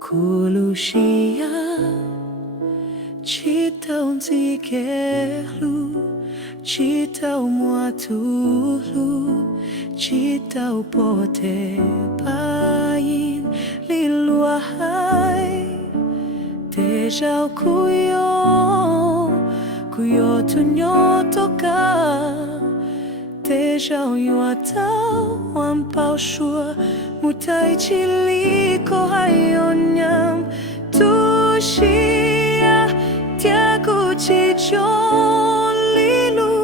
Kulusia Citau tikelu, citau muatulu, citau pote pain liluahai. Tejau kuyo tunyo toka. Tejau yuatau wampau shua, mutai ciliko hayonyam tushia. Tiaku cijon lilu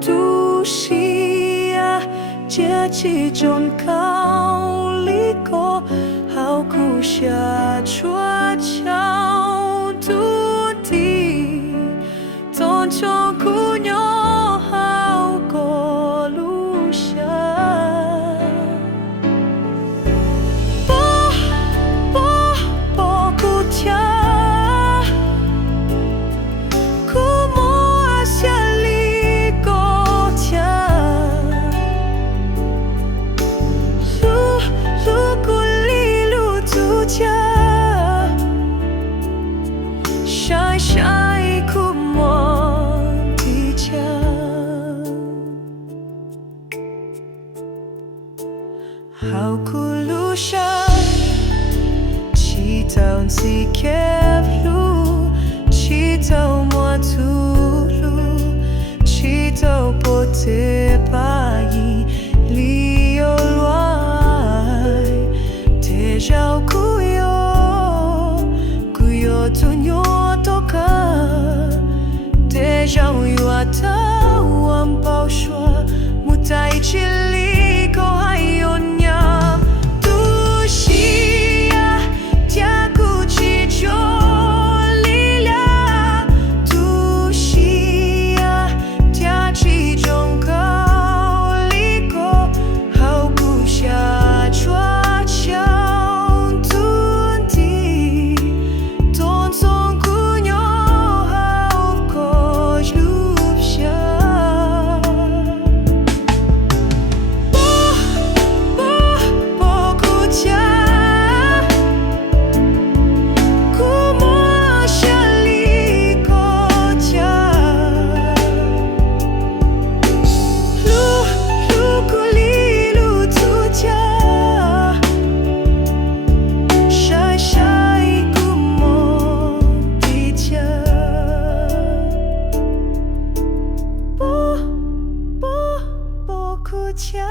tushia, dia cijon kau liko, hau kusha chua chau tuti, tonchon kunyo hau kolusha. Shai kumon ticha, hau kulusha, citau si kevlu, citau muatulu, citau pote pai lioluai. Tejau kuyo tunyo toka. Tejau yuatau wampau shua, mutai ciliko hayonyam tushia. Tiaku cijon lila tushia, dia cijon kau liko, hau kusha chua chau tunti, tonson kunyo hau koj lupsha. Bokutia kumo shaliko tia, lukulilu tutia. Shai kumon ticha, bokutia.